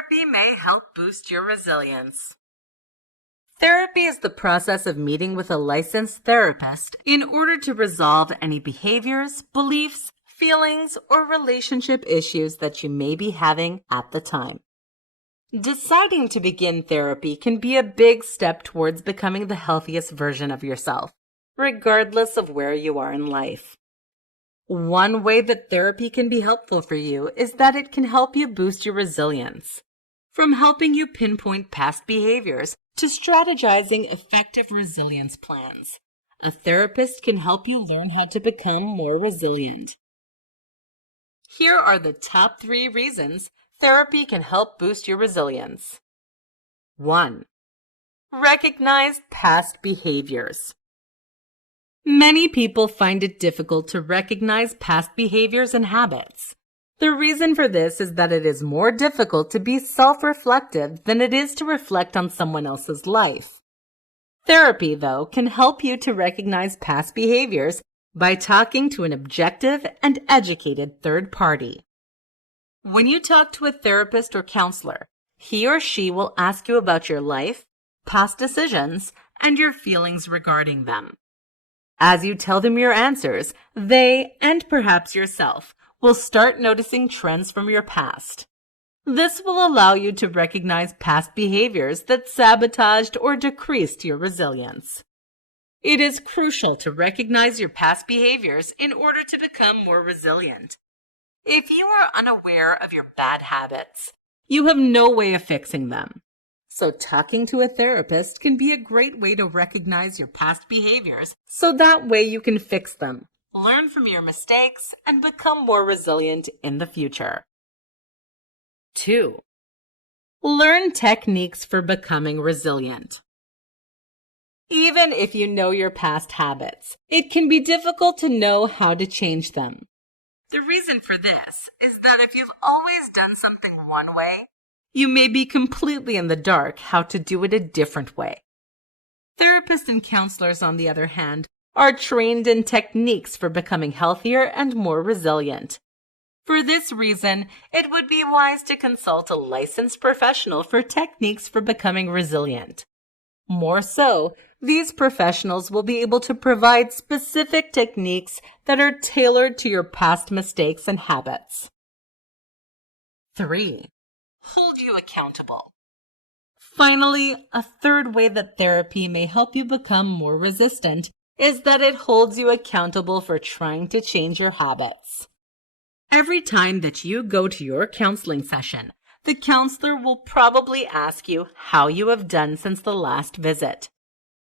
Therapy may help boost your resilience. Therapy is the process of meeting with a licensed therapist in order to resolve any behaviors, beliefs, feelings, or relationship issues that you may be having at the time. Deciding to begin therapy can be a big step towards becoming the healthiest version of yourself, regardless of where you are in life. One way that therapy can be helpful for you is that it can help you boost your resilience. From helping you pinpoint past behaviors to strategizing effective resilience plans, a therapist can help you learn how to become more resilient. Here are the top 3 reasons therapy can help boost your resilience. 1. Recognize past behaviors. Many people find it difficult to recognize past behaviors and habits. The reason for this is that it is more difficult to be self-reflective than it is to reflect on someone else's life. Therapy, though, can help you to recognize past behaviors by talking to an objective and educated third party. When you talk to a therapist or counselor, he or she will ask you about your life, past decisions, and your feelings regarding them. As you tell them your answers, they, and perhaps yourself, will start noticing trends from your past. This will allow you to recognize past behaviors that sabotaged or decreased your resilience. It is crucial to recognize your past behaviors in order to become more resilient. If you are unaware of your bad habits, you have no way of fixing them. So talking to a therapist can be a great way to recognize your past behaviors so that way you can fix them, learn from your mistakes, and become more resilient in the future. 2. Learn techniques for becoming resilient. Even if you know your past habits, it can be difficult to know how to change them. The reason for this is that if you've always done something one way, you may be completely in the dark how to do it a different way. Therapists and counselors, on the other hand, are trained in techniques for becoming healthier and more resilient. For this reason, it would be wise to consult a licensed professional for techniques for becoming resilient. More so, these professionals will be able to provide specific techniques that are tailored to your past mistakes and habits. 3. Hold you accountable. Finally, a third way that therapy may help you become more resistant is that it holds you accountable for trying to change your habits. Every time that you go to your counseling session, the counselor will probably ask you how you have done since the last visit.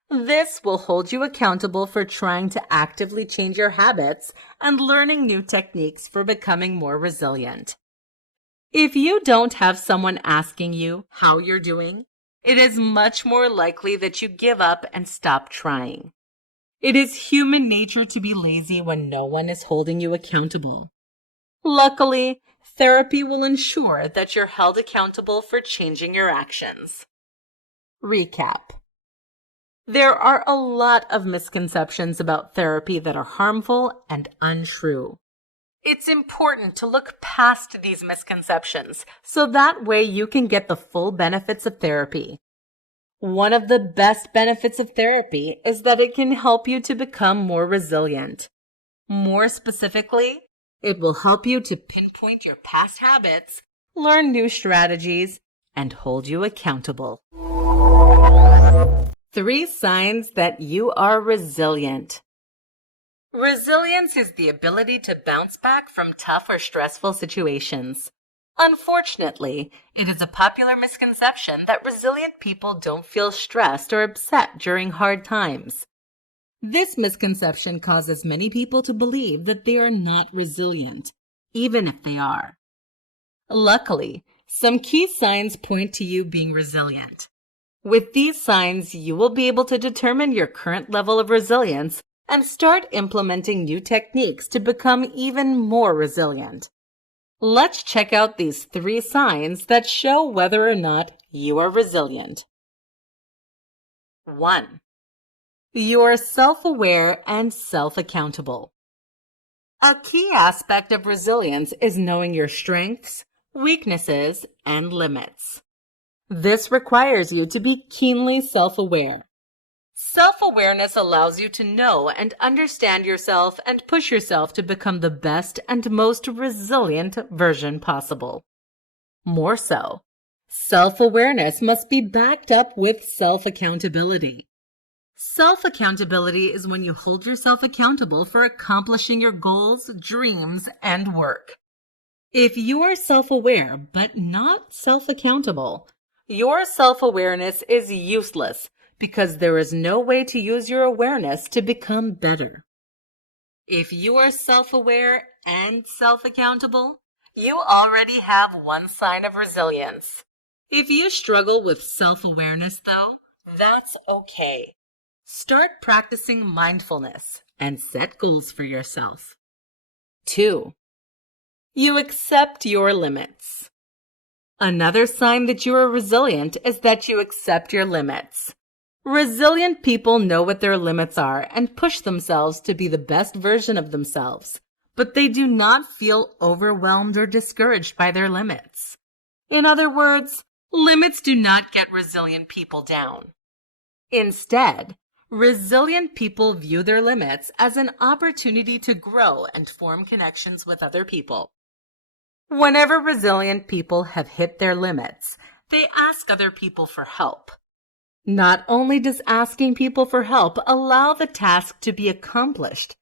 This will hold you accountable for trying to actively change your habits and learning new techniques for becoming more resilient. If you don't have someone asking you how you're doing, it is much more likely that you give up and stop trying. It is human nature to be lazy when no one is holding you accountable. Luckily, therapy will ensure that you're held accountable for changing your actions. Recap. There are a lot of misconceptions about therapy that are harmful and untrue. It's important to look past these misconceptions so that way you can get the full benefits of therapy. One of the best benefits of therapy is that it can help you to become more resilient. More specifically, it will help you to pinpoint your past habits, learn new strategies, and hold you accountable. 3 signs that you are resilient. Resilience is the ability to bounce back from tough or stressful situations. Unfortunately, it is a popular misconception that resilient people don't feel stressed or upset during hard times. This misconception causes many people to believe that they are not resilient, even if they are. Luckily, some key signs point to you being resilient. With these signs, you will be able to determine your current level of resilience and start implementing new techniques to become even more resilient. Let's check out these 3 signs that show whether or not you are resilient. 1. You are self-aware and self-accountable. A key aspect of resilience is knowing your strengths, weaknesses, and limits. This requires you to be keenly self-aware. Self-awareness allows you to know and understand yourself and push yourself to become the best and most resilient version possible. More so, self-awareness must be backed up with self-accountability. Self-accountability is when you hold yourself accountable for accomplishing your goals, dreams, and work. If you are self-aware but not self-accountable, your self-awareness is useless because there is no way to use your awareness to become better. If you are self-aware and self-accountable, you already have one sign of resilience. If you struggle with self-awareness, though, that's okay. Start practicing mindfulness and set goals for yourself. 2. You accept your limits. Another sign that you are resilient is that you accept your limits. Resilient people know what their limits are and push themselves to be the best version of themselves, but they do not feel overwhelmed or discouraged by their limits. In other words, limits do not get resilient people down. Instead, resilient people view their limits as an opportunity to grow and form connections with other people. Whenever resilient people have hit their limits, they ask other people for help. Not only does asking people for help allow the task to be accomplished,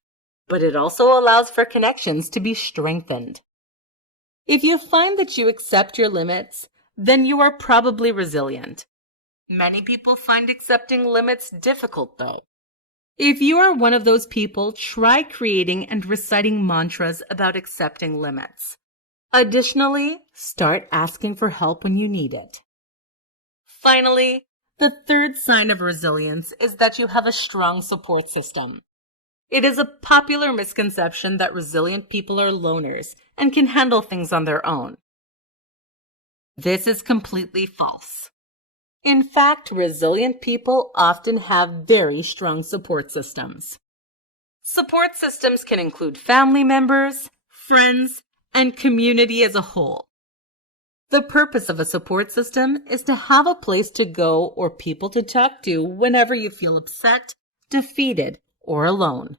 but it also allows for connections to be strengthened. If you find that you accept your limits, then you are probably resilient. Many people find accepting limits difficult, though. If you are one of those people, try creating and reciting mantras about accepting limits. Additionally, start asking for help when you need it. Finally, the third sign of resilience is that you have a strong support system. It is a popular misconception that resilient people are loners and can handle things on their own. This is completely false. In fact, resilient people often have very strong support systems. Support systems can include family members, friends, and community as a whole. The purpose of a support system is to have a place to go or people to talk to whenever you feel upset, defeated, or alone.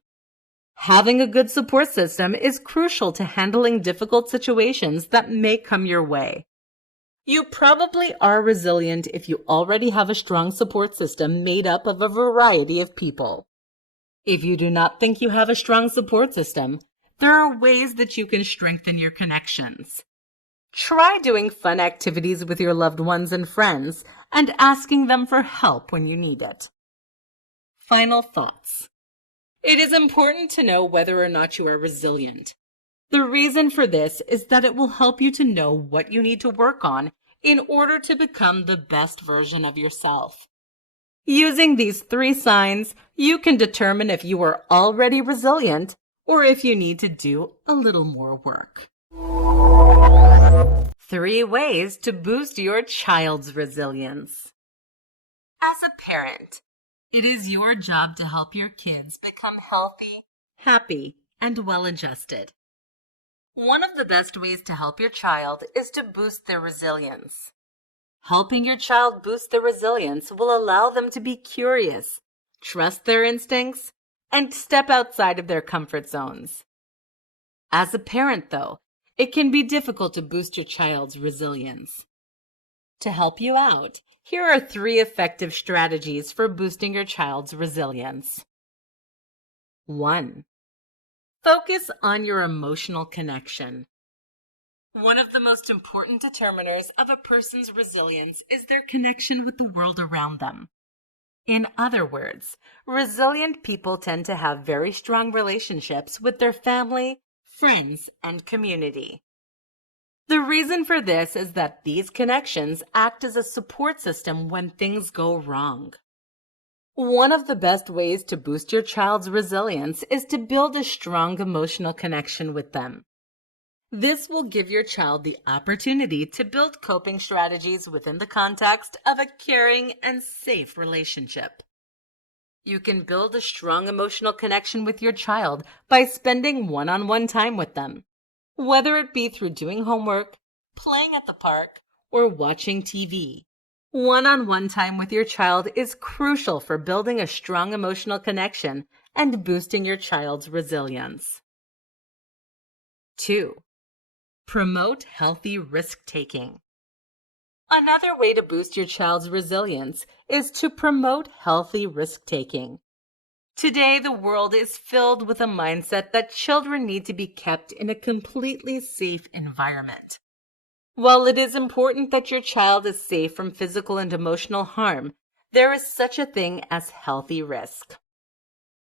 Having a good support system is crucial to handling difficult situations that may come your way. You probably are resilient if you already have a strong support system made up of a variety of people. If you do not think you have a strong support system, there are ways that you can strengthen your connections. Try doing fun activities with your loved ones and friends and asking them for help when you need it. Final thoughts. It is important to know whether or not you are resilient. The reason for this is that it will help you to know what you need to work on in order to become the best version of yourself. Using these 3 signs, you can determine if you are already resilient or if you need to do a little more work. 3 ways to boost your child's resilience. As a parent, it is your job to help your kids become healthy, happy, and well-adjusted. One of the best ways to help your child is to boost their resilience. Helping your child boost their resilience will allow them to be curious, trust their instincts, and step outside of their comfort zones. As a parent, though, it can be difficult to boost your child's resilience. To help you out, here are 3 effective strategies for boosting your child's resilience. 1. Focus on your emotional connection. One of the most important determiners of a person's resilience is their connection with the world around them. In other words, resilient people tend to have very strong relationships with their family, friends, and community. The reason for this is that these connections act as a support system when things go wrong. One of the best ways to boost your child's resilience is to build a strong emotional connection with them. This will give your child the opportunity to build coping strategies within the context of a caring and safe relationship. You can build a strong emotional connection with your child by spending one-on-one time with them, whether it be through doing homework, playing at the park, or watching TV. One-on-one time with your child is crucial for building a strong emotional connection and boosting your child's resilience. 2. Promote healthy risk-taking. Another way to boost your child's resilience is to promote healthy risk-taking. Today, the world is filled with a mindset that children need to be kept in a completely safe environment. While it is important that your child is safe from physical and emotional harm, there is such a thing as healthy risk.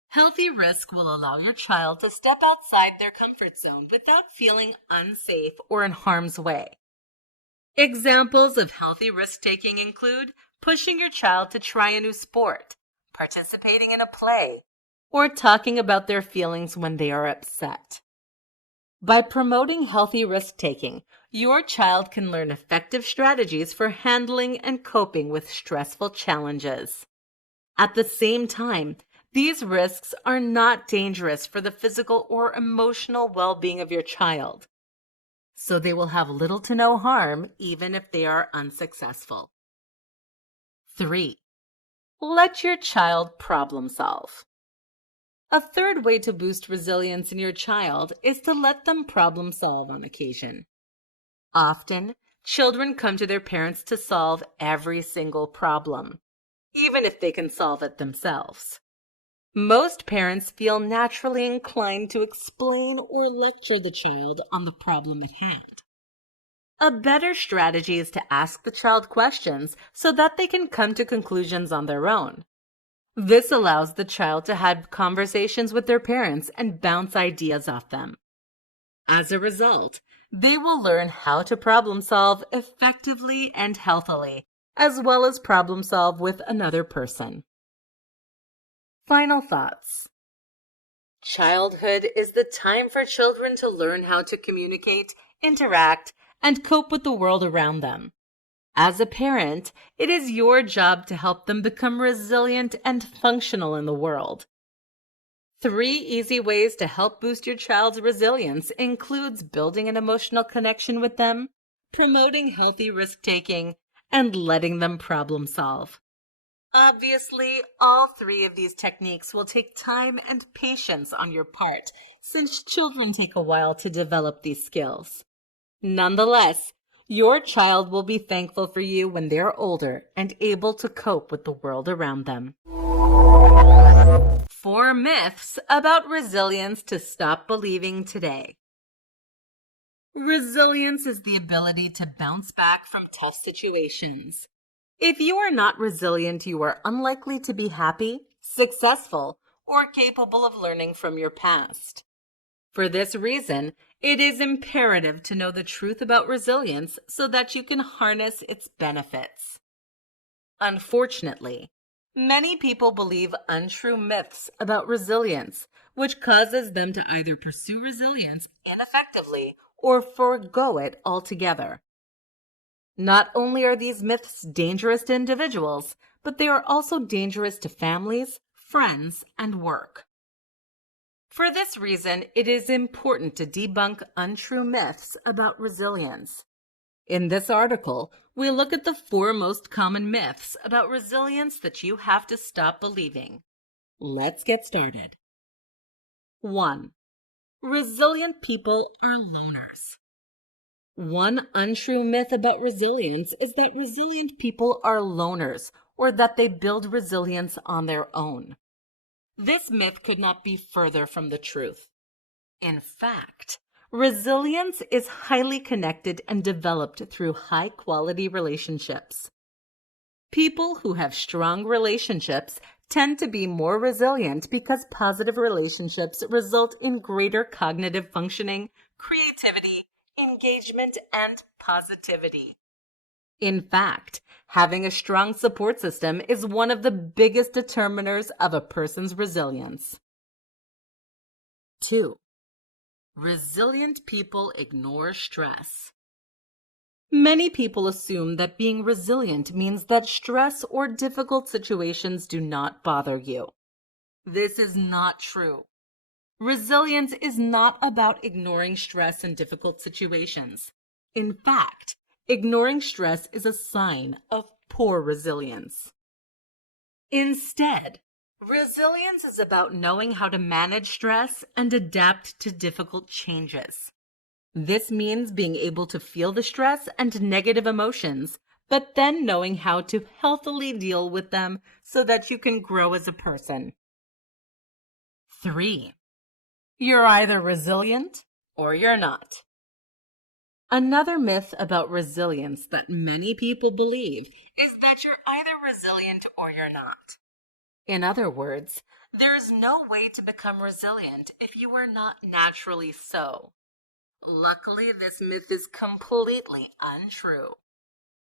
Healthy risk will allow your child to step outside their comfort zone without feeling unsafe or in harm's way. Examples of healthy risk-taking include pushing your child to try a new sport, participating in a play, or talking about their feelings when they are upset. By promoting healthy risk-taking, your child can learn effective strategies for handling and coping with stressful challenges. At the same time, these risks are not dangerous for the physical or emotional well-being of your child, so they will have little to no harm even if they are unsuccessful. 3. Let your child problem solve. A third way to boost resilience in your child is to let them problem solve on occasion. Often, children come to their parents to solve every single problem, even if they can solve it themselves. Most parents feel naturally inclined to explain or lecture the child on the problem at hand. A better strategy is to ask the child questions so that they can come to conclusions on their own. This allows the child to have conversations with their parents and bounce ideas off them. As a result, they will learn how to problem solve effectively and healthily, as well as problem solve with another person. Final thoughts. Childhood is the time for children to learn how to communicate, interact, and cope with the world around them. As a parent, it is your job to help them become resilient and functional in the world. 3 easy ways to help boost your child's resilience includes building an emotional connection with them, promoting healthy risk-taking, and letting them problem solve. Obviously, all 3 of these techniques will take time and patience on your part, since children take a while to develop these skills. Nonetheless, your child will be thankful for you when they're older and able to cope with the world around them. 4 myths about resilience to stop believing today. Resilience is the ability to bounce back from tough situations. If you are not resilient, you are unlikely to be happy, successful, or capable of learning from your past. For this reason, it is imperative to know the truth about resilience so that you can harness its benefits. Unfortunately, many people believe untrue myths about resilience, which causes them to either pursue resilience ineffectively or forego it altogether. Not only are these myths dangerous to individuals, but they are also dangerous to families, friends, and work. For this reason, it is important to debunk untrue myths about resilience. In this article, we look at the 4 most common myths about resilience that you have to stop believing. Let's get started. 1. Resilient people are loners. One untrue myth about resilience is that resilient people are loners, or that they build resilience on their own. This myth could not be further from the truth. In fact, resilience is highly connected and developed through high-quality relationships. People who have strong relationships tend to be more resilient because positive relationships result in greater cognitive functioning, creativity, engagement, and positivity. In fact, having a strong support system is one of the biggest determiners of a person's resilience. 2. Resilient people ignore stress. Many people assume that being resilient means that stress or difficult situations do not bother you. This is not true. Resilience is not about ignoring stress and difficult situations. In fact, ignoring stress is a sign of poor resilience. Instead, resilience is about knowing how to manage stress and adapt to difficult changes. This means being able to feel the stress and negative emotions, but then knowing how to healthily deal with them so that you can grow as a person. 3. You're either resilient or you're not. Another myth about resilience that many people believe is that you're either resilient or you're not. In other words, there is no way to become resilient if you are not naturally so. Luckily, this myth is completely untrue.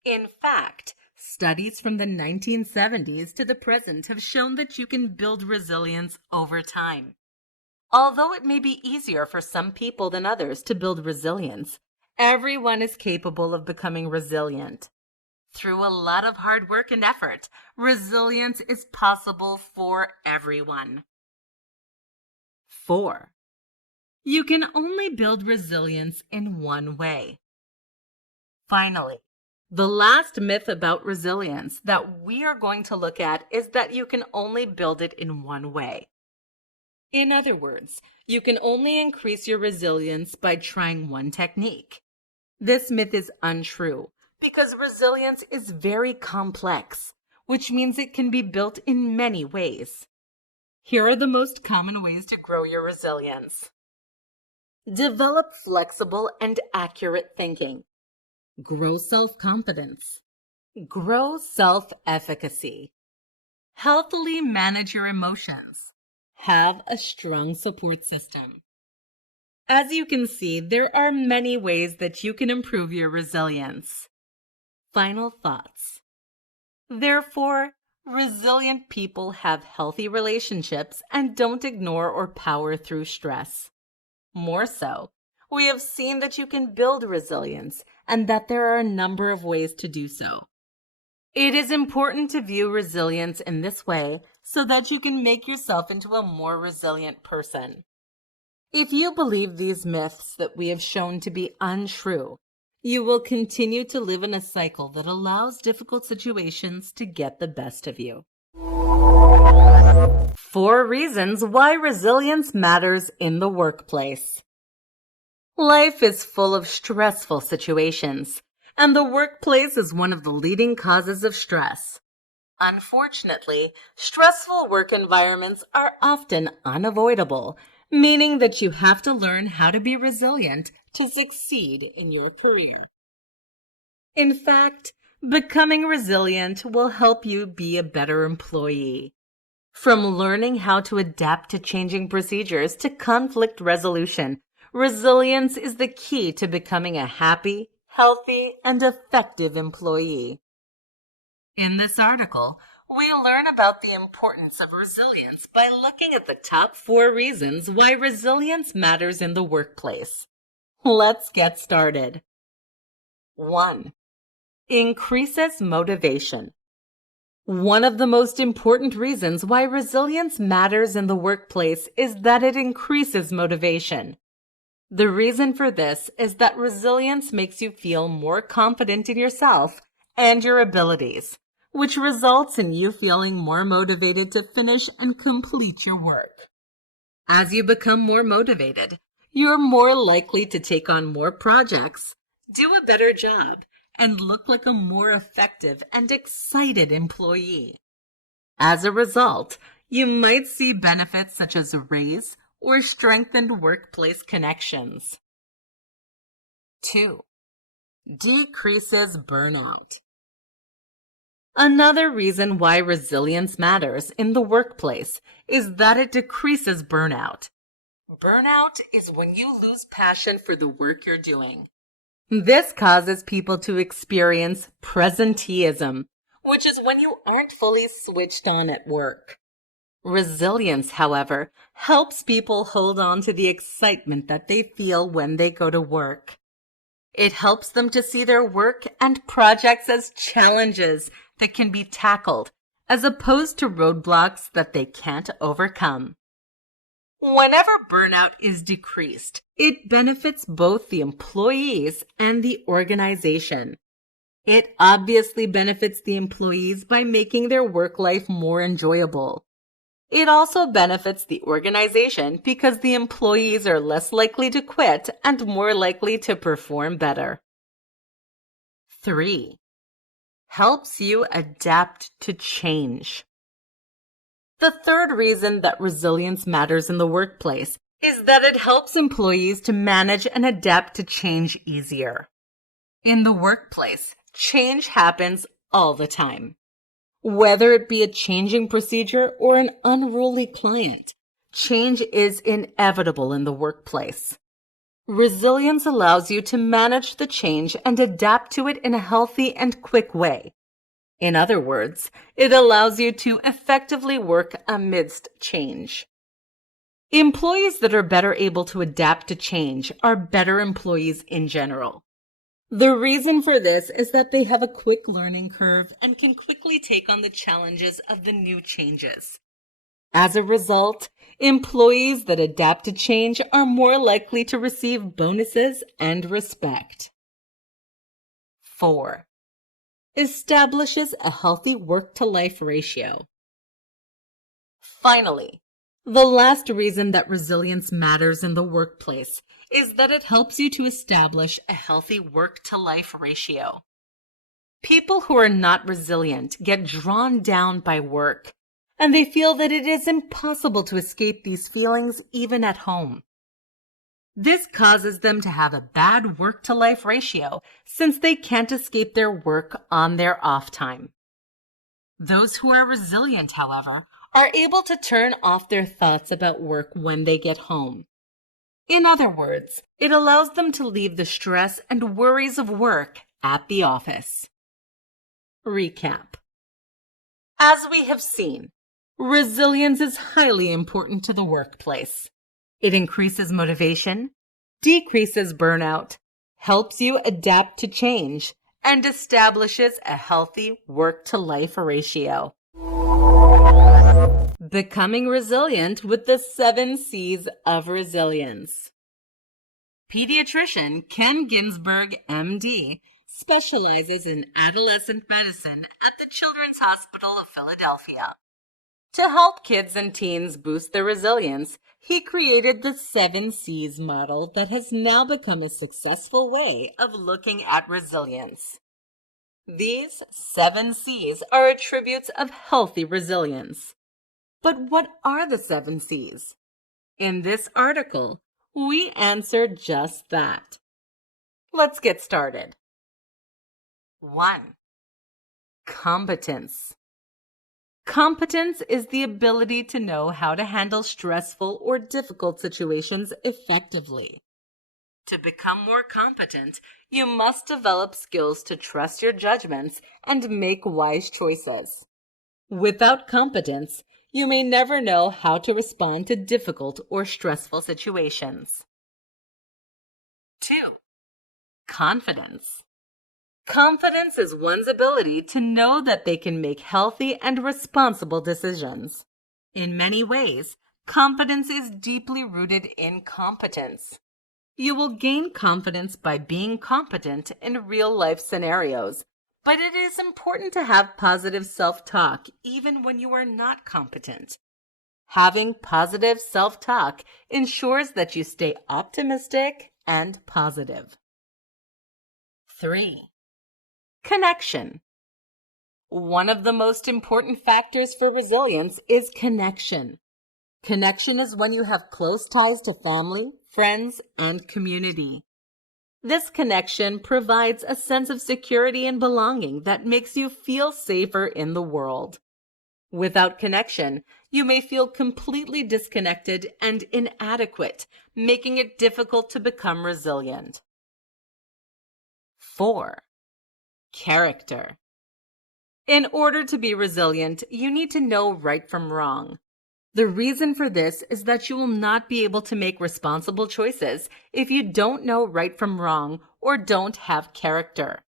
In fact, studies from the 1970s to the present have shown that you can build resilience over time. Although it may be easier for some people than others to build resilience, everyone is capable of becoming resilient. Through a lot of hard work and effort, resilience is possible for everyone. 4. You can only build resilience in one way. Finally, the last myth about resilience that we are going to look at is that you can only build it in one way. In other words, you can only increase your resilience by trying one technique. This myth is untrue because resilience is very complex, which means it can be built in many ways. Here are the most common ways to grow your resilience. Develop flexible and accurate thinking. Grow self-confidence. Grow self-efficacy. Healthily manage your emotions. Have a strong support system. As you can see, there are many ways that you can improve your resilience. Final thoughts. Therefore, resilient people have healthy relationships and don't ignore or power through stress. More so, we have seen that you can build resilience and that there are a number of ways to do so. It is important to view resilience in this way so that you can make yourself into a more resilient person. If you believe these myths that we have shown to be untrue, you will continue to live in a cycle that allows difficult situations to get the best of you. 4 reasons why resilience matters in the workplace. Life is full of stressful situations, and the workplace is one of the leading causes of stress. Unfortunately, stressful work environments are often unavoidable, meaning that you have to learn how to be resilient to succeed in your career. In fact, becoming resilient will help you be a better employee. From learning how to adapt to changing procedures to conflict resolution, resilience is the key to becoming a happy, healthy, and effective employee. In this article, we learn about the importance of resilience by looking at the top 4 reasons why resilience matters in the workplace. Let's get started. 1. Increases motivation. One of the most important reasons why resilience matters in the workplace is that it increases motivation. The reason for this is that resilience makes you feel more confident in yourself and your abilities, which results in you feeling more motivated to finish and complete your work. As you become more motivated, you're more likely to take on more projects, do a better job, and look like a more effective and excited employee. As a result, you might see benefits such as a raise or strengthened workplace connections. 2. Decreases burnout. Another reason why resilience matters in the workplace is that it decreases burnout. Burnout is when you lose passion for the work you're doing. This causes people to experience presenteeism, which is when you aren't fully switched on at work. Resilience, however, helps people hold on to the excitement that they feel when they go to work. It helps them to see their work and projects as challenges that can be tackled, as opposed to roadblocks that they can't overcome. Whenever burnout is decreased, It benefits both the employees and the organization. It obviously benefits the employees by making their work life more enjoyable. It also benefits the organization because the employees are less likely to quit and more likely to perform better. 3. Helps you adapt to change. The third reason that resilience matters in the workplace is that it helps employees to manage and adapt to change easier. In the workplace, change happens all the time. Whether it be a changing procedure or an unruly client, change is inevitable in the workplace. Resilience allows you to manage the change and adapt to it in a healthy and quick way. In other words, it allows you to effectively work amidst change. Employees that are better able to adapt to change are better employees in general. The reason for this is that they have a quick learning curve and can quickly take on the challenges of the new changes. As a result, employees that adapt to change are more likely to receive bonuses and respect. 4. Establishes a healthy work-to-life ratio. Finally, the last reason that resilience matters in the workplace is that it helps you to establish a healthy work-to-life ratio. People who are not resilient get drawn down by work, and they feel that it is impossible to escape these feelings even at home. This causes them to have a bad work-to-life ratio since they can't escape their work on their off time. Those who are resilient, however, are able to turn off their thoughts about work when they get home. In other words, it allows them to leave the stress and worries of work at the office. Recap. As we have seen, resilience is highly important to the workplace. It increases motivation, decreases burnout, helps you adapt to change, and establishes a healthy work-to-life ratio. Becoming resilient with the 7 C's of resilience. Pediatrician Ken Ginsberg, MD, specializes in adolescent medicine at the Children's Hospital of Philadelphia. To help kids and teens boost their resilience, he created the 7 C's model that has now become a successful way of looking at resilience. These 7 C's are attributes of healthy resilience. But what are the 7 C's? In this article, we answer just that. Let's get started. 1. Competence. Competence is the ability to know how to handle stressful or difficult situations effectively. To become more competent, you must develop skills to trust your judgments and make wise choices. Without competence, you may never know how to respond to difficult or stressful situations. 2. Confidence. Confidence is one's ability to know that they can make healthy and responsible decisions. In many ways, confidence is deeply rooted in competence. You will gain confidence by being competent in real-life scenarios, but it is important to have positive self-talk even when you are not competent. Having positive self-talk ensures that you stay optimistic and positive. 3. Connection. One of the most important factors for resilience is connection. Connection is when you have close ties to family, friends, and community. This connection provides a sense of security and belonging that makes you feel safer in the world. Without connection, you may feel completely disconnected and inadequate, making it difficult to become resilient. 4. Character. In order to be resilient, you need to know right from wrong. The reason for this is that you will not be able to make responsible choices if you don't know right from wrong or don't have character.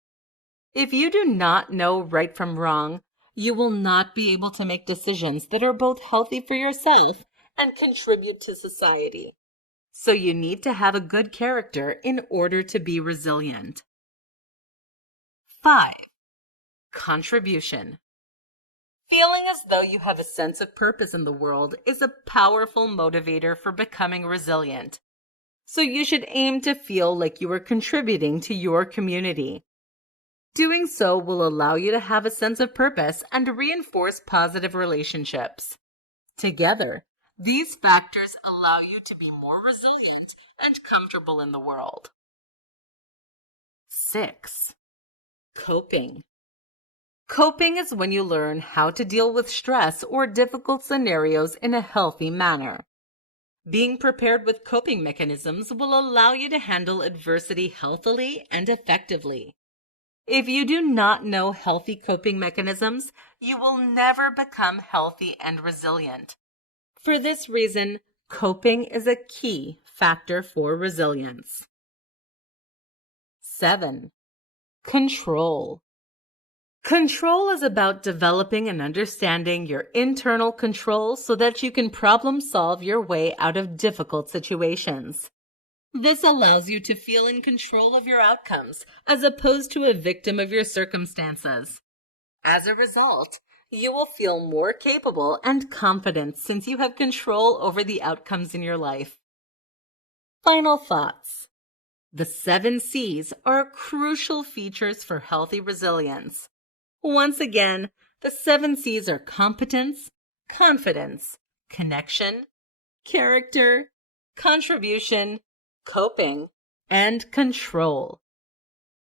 If you do not know right from wrong, you will not be able to make decisions that are both healthy for yourself and contribute to society. So you need to have a good character in order to be resilient. 5. Contribution. Feeling as though you have a sense of purpose in the world is a powerful motivator for becoming resilient. So you should aim to feel like you are contributing to your community. Doing so will allow you to have a sense of purpose and reinforce positive relationships. Together, these factors allow you to be more resilient and comfortable in the world. 6. Coping. Coping is when you learn how to deal with stress or difficult scenarios in a healthy manner. Being prepared with coping mechanisms will allow you to handle adversity healthily and effectively. If you do not know healthy coping mechanisms, you will never become healthy and resilient. For this reason, coping is a key factor for resilience. 7. Control. Control is about developing and understanding your internal control so that you can problem solve your way out of difficult situations. This allows you to feel in control of your outcomes as opposed to a victim of your circumstances. As a result, you will feel more capable and confident since you have control over the outcomes in your life. Final thoughts. The 7 C's are crucial features for healthy resilience. Once again, the 7 C's are competence, confidence, connection, character, contribution, coping, and control.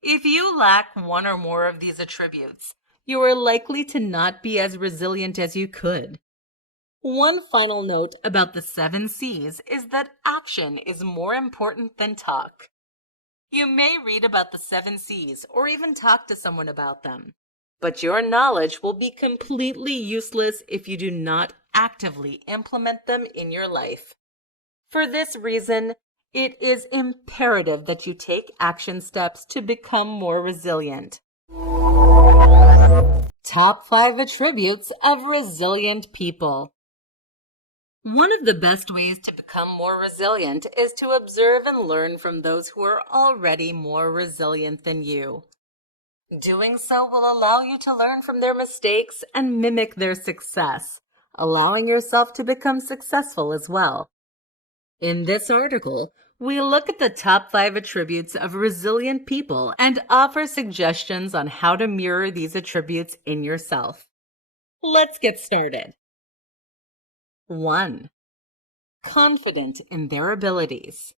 If you lack one or more of these attributes, you are likely to not be as resilient as you could. One final note about the 7 C's is that action is more important than talk. You may read about the 7 C's or even talk to someone about them, but your knowledge will be completely useless if you do not actively implement them in your life. For this reason, it is imperative that you take action steps to become more resilient. Top 5 attributes of resilient people. One of the best ways to become more resilient is to observe and learn from those who are already more resilient than you. Doing so will allow you to learn from their mistakes and mimic their success, allowing yourself to become successful as well. In this article, we look at the top 5 attributes of resilient people and offer suggestions on how to mirror these attributes in yourself. Let's get started. 1. Confident in their abilities.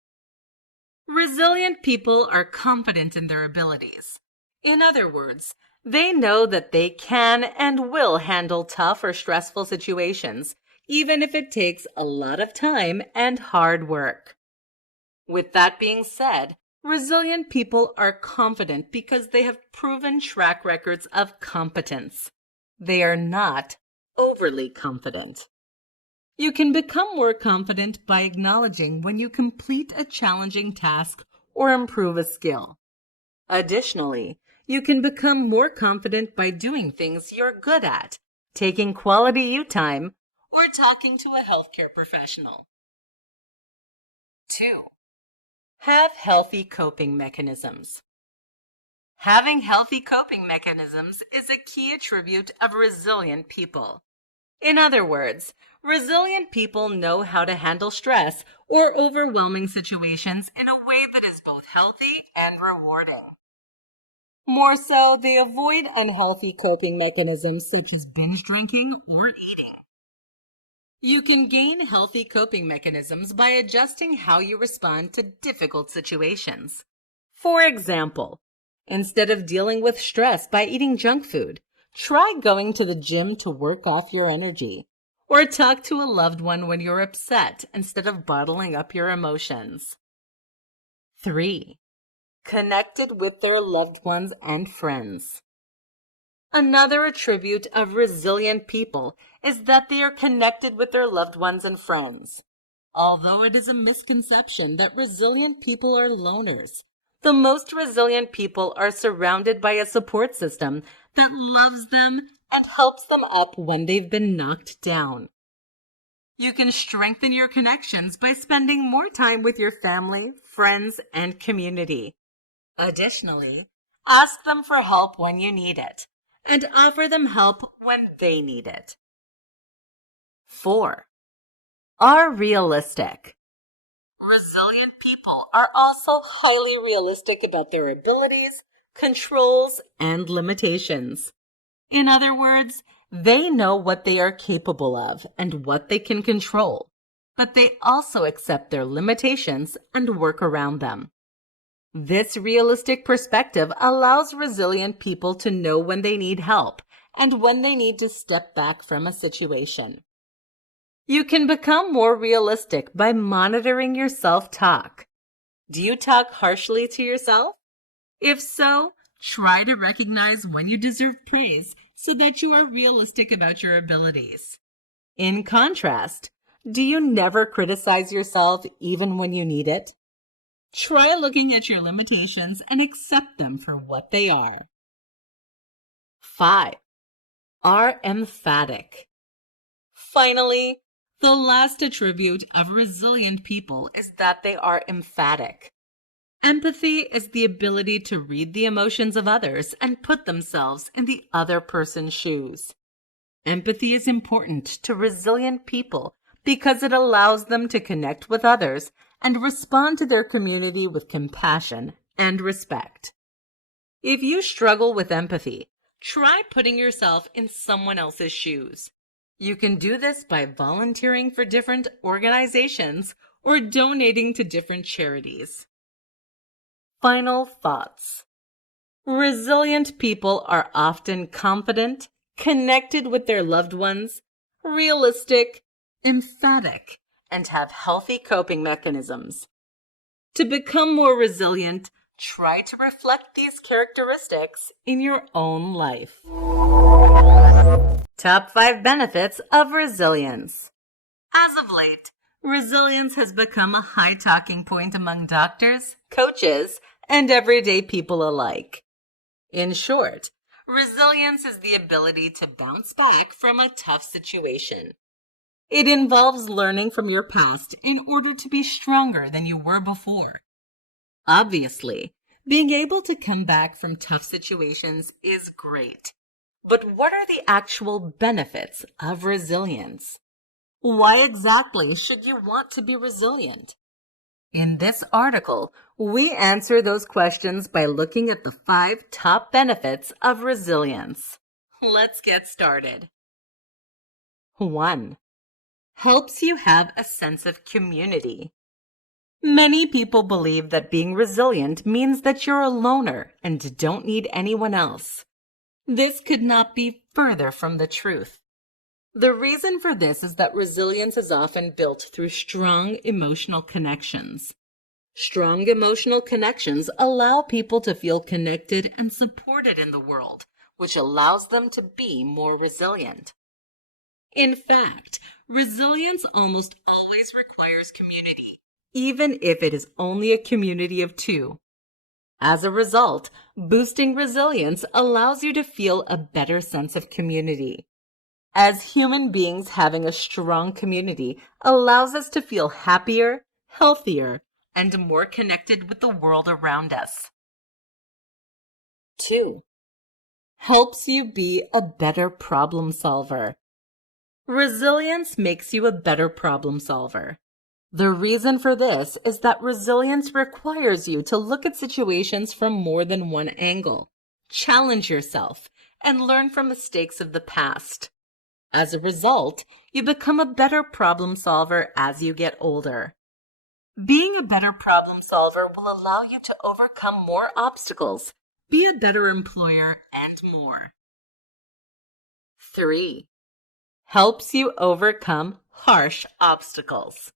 Resilient people are confident in their abilities. In other words, they know that they can and will handle tough or stressful situations, even if it takes a lot of time and hard work. With that being said, resilient people are confident because they have proven track records of competence. They are not overly confident. You can become more confident by acknowledging when you complete a challenging task or improve a skill. Additionally, you can become more confident by doing things you're good at, taking quality you time, or talking to a healthcare professional. 2. Have healthy coping mechanisms. Having healthy coping mechanisms is a key attribute of resilient people. In other words, resilient people know how to handle stress or overwhelming situations in a way that is both healthy and rewarding. More so, they avoid unhealthy coping mechanisms such as binge drinking or eating. You can gain healthy coping mechanisms by adjusting how you respond to difficult situations. For example, instead of dealing with stress by eating junk food, try going to the gym to work off your energy, or talk to a loved one when you're upset instead of bottling up your emotions. 3. Connected with their loved ones and friends. Another attribute of resilient people is that they are connected with their loved ones and friends. Although it is a misconception that resilient people are loners, the most resilient people are surrounded by a support system that loves them and helps them up when they've been knocked down. You can strengthen your connections by spending more time with your family, friends, and community. Additionally, ask them for help when you need it, and offer them help when they need it. 4. Are realistic. Resilient people are also highly realistic about their abilities, controls, and limitations. In other words, they know what they are capable of and what they can control, but they also accept their limitations and work around them. This realistic perspective allows resilient people to know when they need help and when they need to step back from a situation. You can become more realistic by monitoring your self-talk. Do you talk harshly to yourself? If so, try to recognize when you deserve praise so that you are realistic about your abilities. In contrast, do you never criticize yourself even when you need it? Try looking at your limitations and accept them for what they are. 5. Are emphatic. Finally, the last attribute of resilient people is that they are emphatic. Empathy is the ability to read the emotions of others and put themselves in the other person's shoes. Empathy is important to resilient people because it allows them to connect with others and respond to their community with compassion and respect. If you struggle with empathy, try putting yourself in someone else's shoes. You can do this by volunteering for different organizations or donating to different charities. Final thoughts. Resilient people are often confident, connected with their loved ones, realistic, emphatic, and have healthy coping mechanisms. To become more resilient, try to reflect these characteristics in your own life. Top 5 benefits of resilience. As of late, resilience has become a high talking point among doctors, coaches, and everyday people alike. In short, resilience is the ability to bounce back from a tough situation. It involves learning from your past in order to be stronger than you were before. Obviously, being able to come back from tough situations is great. But what are the actual benefits of resilience? Why exactly should you want to be resilient? In this article, we answer those questions by looking at the 5 top benefits of resilience. Let's get started. 1. Helps you have a sense of community. Many people believe that being resilient means that you're a loner and don't need anyone else. This could not be further from the truth. The reason for this is that resilience is often built through strong emotional connections. Strong emotional connections allow people to feel connected and supported in the world, which allows them to be more resilient. In fact, resilience almost always requires community, even if it is only a community of 2. As a result, boosting resilience allows you to feel a better sense of community. As human beings, having a strong community allows us to feel happier, healthier, and more connected with the world around us. 2. Helps you be a better problem solver. Resilience makes you a better problem solver. The reason for this is that resilience requires you to look at situations from more than one angle, challenge yourself, and learn from mistakes of the past. As a result, you become a better problem solver as you get older. Being a better problem solver will allow you to overcome more obstacles, be a better employer, and more. 3. Helps you overcome harsh obstacles.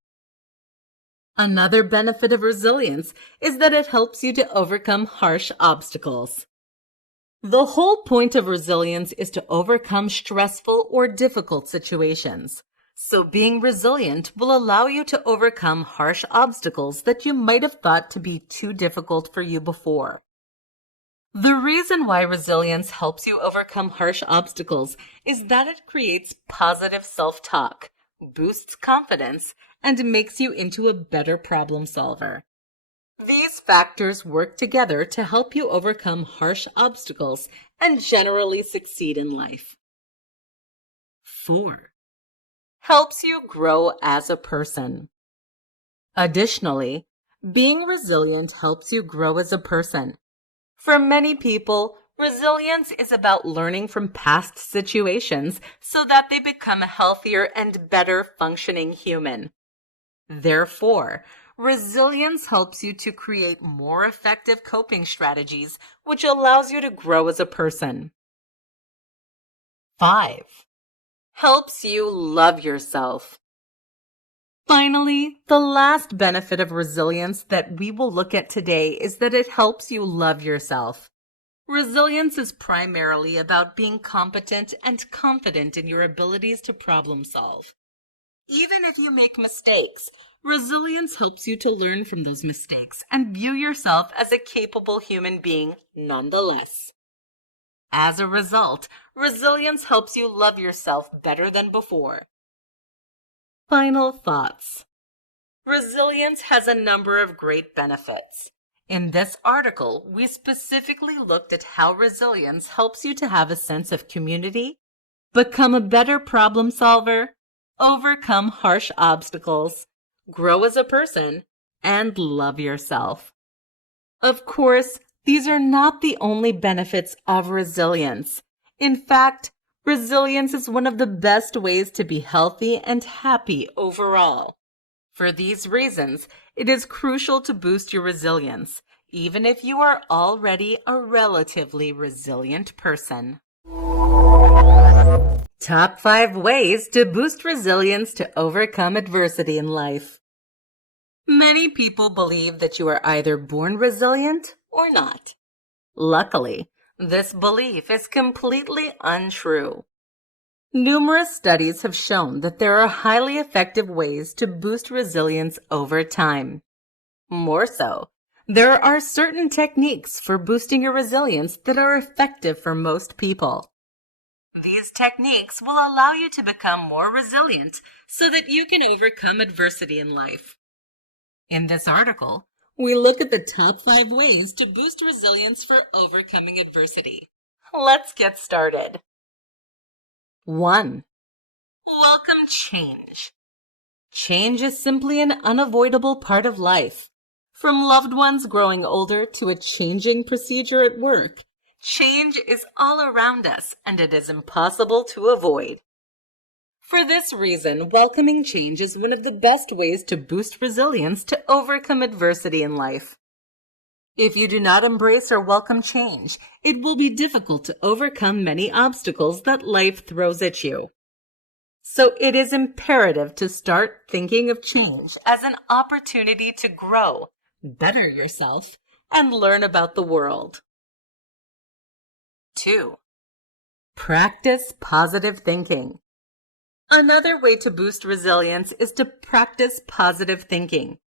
Another benefit of resilience is that it helps you to overcome harsh obstacles. The whole point of resilience is to overcome stressful or difficult situations. So being resilient will allow you to overcome harsh obstacles that you might have thought to be too difficult for you before. The reason why resilience helps you overcome harsh obstacles is that it creates positive self-talk, boosts confidence, and makes you into a better problem solver. These factors work together to help you overcome harsh obstacles and generally succeed in life. 4. Helps you grow as a person. Additionally, being resilient helps you grow as a person. For many people, resilience is about learning from past situations so that they become a healthier and better functioning human. Therefore, resilience helps you to create more effective coping strategies, which allows you to grow as a person. 5. Helps you love yourself. Finally, the last benefit of resilience that we will look at today is that it helps you love yourself. Resilience is primarily about being competent and confident in your abilities to problem solve. Even if you make mistakes, resilience helps you to learn from those mistakes and view yourself as a capable human being nonetheless. As a result, resilience helps you love yourself better than before. Final thoughts. Resilience has a number of great benefits. In this article, we specifically looked at how resilience helps you to have a sense of community, become a better problem solver, overcome harsh obstacles, grow as a person, and love yourself. Of course, these are not the only benefits of resilience. In fact, resilience is one of the best ways to be healthy and happy overall. For these reasons, it is crucial to boost your resilience, even if you are already a relatively resilient person. Top 5 ways to boost resilience to overcome adversity in life. Many people believe that you are either born resilient or not. Luckily, this belief is completely untrue. Numerous studies have shown that there are highly effective ways to boost resilience over time. More so, there are certain techniques for boosting your resilience that are effective for most people. These techniques will allow you to become more resilient so that you can overcome adversity in life. In this article, we look at the top 5 ways to boost resilience for overcoming adversity. Let's get started. 1. Welcome change. Change is simply an unavoidable part of life. From loved ones growing older to a changing procedure at work, change is all around us and it is impossible to avoid. For this reason, welcoming change is one of the best ways to boost resilience to overcome adversity in life. If you do not embrace or welcome change, it will be difficult to overcome many obstacles that life throws at you. So it is imperative to start thinking of change as an opportunity to grow, better yourself, and learn about the world. 2. Practice positive thinking. Another way to boost resilience is to practice positive thinking.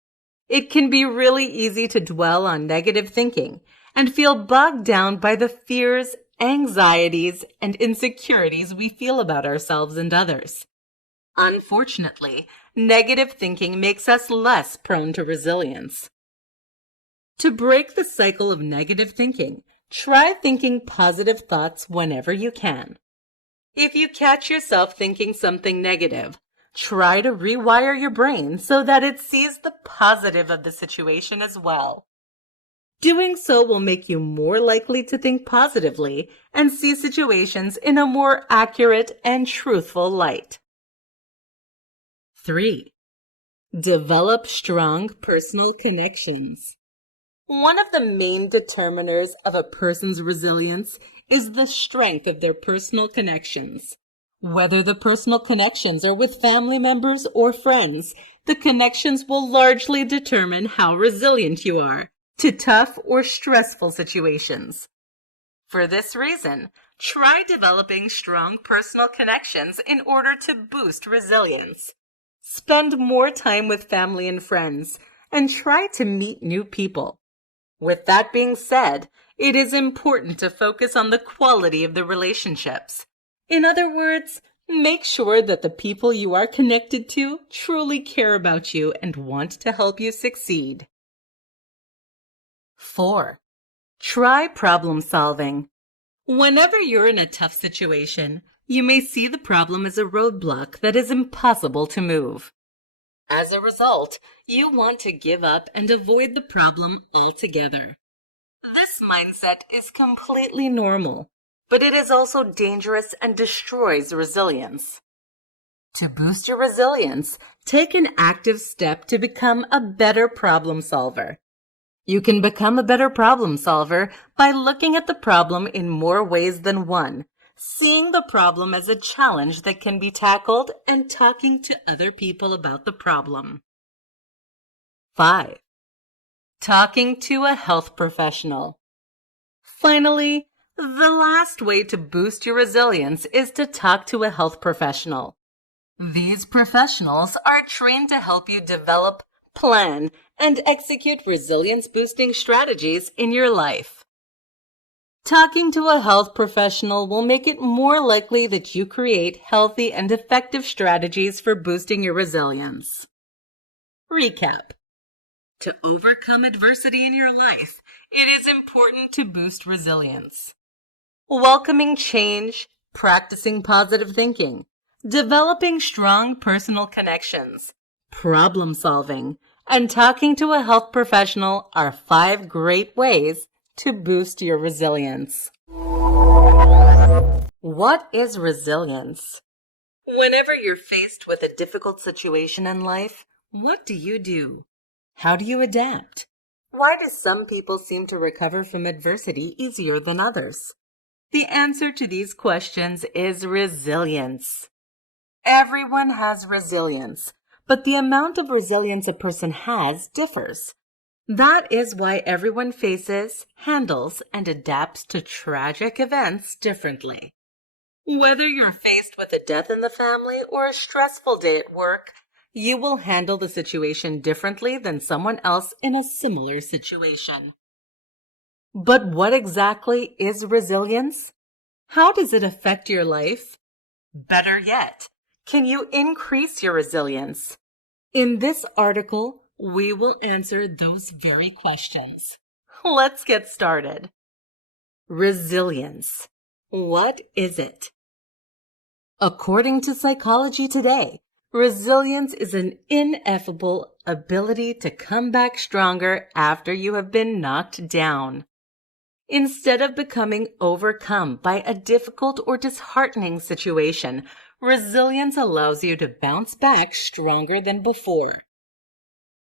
It can be really easy to dwell on negative thinking and feel bogged down by the fears, anxieties, and insecurities we feel about ourselves and others. Unfortunately, negative thinking makes us less prone to resilience. To break the cycle of negative thinking, try thinking positive thoughts whenever you can. If you catch yourself thinking something negative, try to rewire your brain so that it sees the positive of the situation as well. Doing so will make you more likely to think positively and see situations in a more accurate and truthful light. 3. Develop strong personal connections. One of the main determiners of a person's resilience is the strength of their personal connections. Whether the personal connections are with family members or friends, the connections will largely determine how resilient you are to tough or stressful situations. For this reason, try developing strong personal connections in order to boost resilience. Spend more time with family and friends, and try to meet new people. With that being said, it is important to focus on the quality of the relationships. In other words, Make sure that the people you are connected to truly care about you and want to help you succeed. 4. Try problem solving. Whenever you're in a tough situation, you may see the problem as a roadblock that is impossible to move. As a result, you want to give up and avoid the problem altogether. This mindset is completely normal, but it is also dangerous and destroys resilience. To boost your resilience, take an active step to become a better problem solver. You can become a better problem solver by looking at the problem in more ways than one, seeing the problem as a challenge that can be tackled, and talking to other people about the problem. 5. Talking to a health professional. Finally, the last way to boost your resilience is to talk to a health professional. These professionals are trained to help you develop, plan, and execute resilience-boosting strategies in your life. Talking to a health professional will make it more likely that you create healthy and effective strategies for boosting your resilience. Recap. To overcome adversity in your life, it is important to boost resilience. Welcoming change, practicing positive thinking, developing strong personal connections, problem solving, and talking to a health professional are 5 great ways to boost your resilience. What is resilience? Whenever you're faced with a difficult situation in life, what do you do? How do you adapt? Why do some people seem to recover from adversity easier than others? The answer to these questions is resilience. Everyone has resilience, but the amount of resilience a person has differs. That is why everyone faces, handles, and adapts to tragic events differently. Whether you're faced with a death in the family or a stressful day at work, you will handle the situation differently than someone else in a similar situation. But what exactly is resilience? How does it affect your life? Better yet, can you increase your resilience? In this article, we will answer those very questions. Let's get started. Resilience. What is it? According to Psychology Today, resilience is an ineffable ability to come back stronger after you have been knocked down. Instead of becoming overcome by a difficult or disheartening situation, resilience allows you to bounce back stronger than before.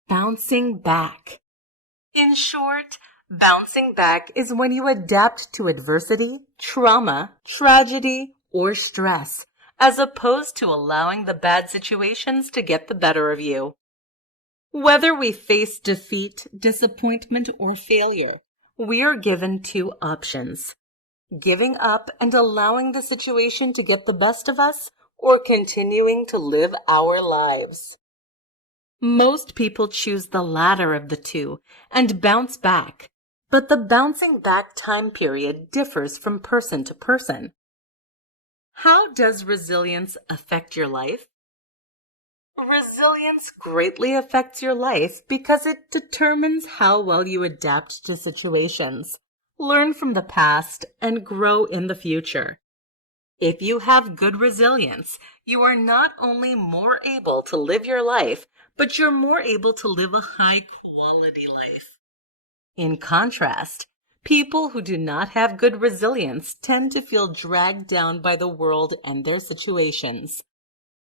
Bouncing back. In short, bouncing back is when you adapt to adversity, trauma, tragedy, or stress, as opposed to allowing the bad situations to get the better of you. Whether we face defeat, disappointment, or failure, we are given 2 options: giving up and allowing the situation to get the best of us, or continuing to live our lives. Most people choose the latter of the 2 and bounce back, but the bouncing back time period differs from person to person. How does resilience affect your life? Resilience greatly affects your life because it determines how well you adapt to situations, learn from the past, and grow in the future. If you have good resilience, you are not only more able to live your life, but you're more able to live a high-quality life. In contrast, people who do not have good resilience tend to feel dragged down by the world and their situations.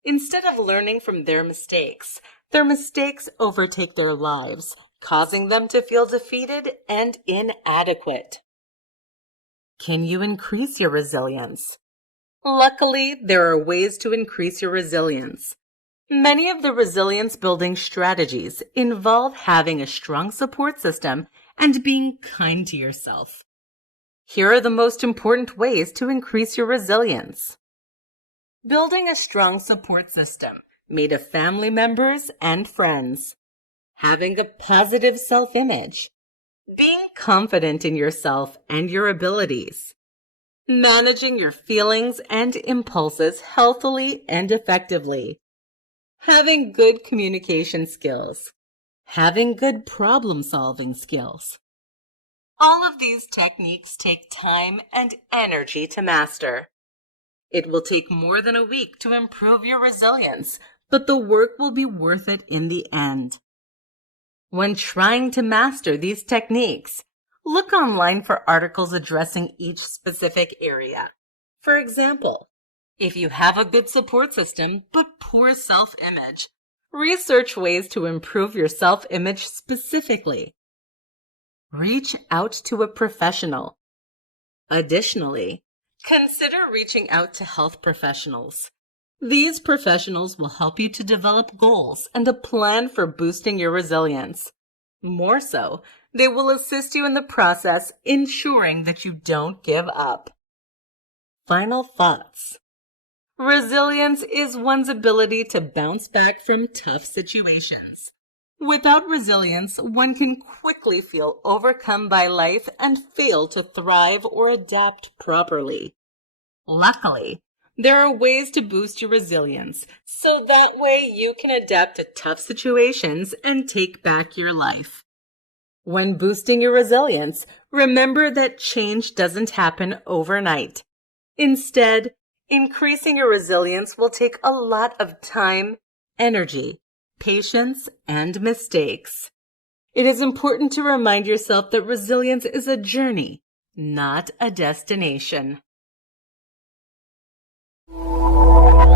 Instead of learning from their mistakes overtake their lives, causing them to feel defeated and inadequate. Can you increase your resilience? Luckily, there are ways to increase your resilience. Many of the resilience-building strategies involve having a strong support system and being kind to yourself. Here are the most important ways to increase your resilience. Building a strong support system made of family members and friends. Having a positive self-image. Being confident in yourself and your abilities. managing your feelings and impulses healthily and effectively, having good communication skills, having good problem-solving skills. All of these techniques take time and energy to master. It will take more than a week to improve your resilience, but the work will be worth it in the end. When trying to master these techniques, look online for articles addressing each specific area. For example, if you have a good support system but poor self-image, research ways to improve your self-image specifically. Reach out to a professional. Additionally, consider reaching out to health professionals. These professionals will help you to develop goals and a plan for boosting your resilience. More so, they will assist you in the process, ensuring that you don't give up. Final thoughts. Resilience is one's ability to bounce back from tough situations. Without resilience, one can quickly feel overcome by life and fail to thrive or adapt properly. Luckily, there are ways to boost your resilience, so that way you can adapt to tough situations and take back your life. When boosting your resilience, remember that change doesn't happen overnight. Instead, increasing your resilience will take a lot of time, energy, patience, and mistakes. It is important to remind yourself that resilience is a journey, not a destination.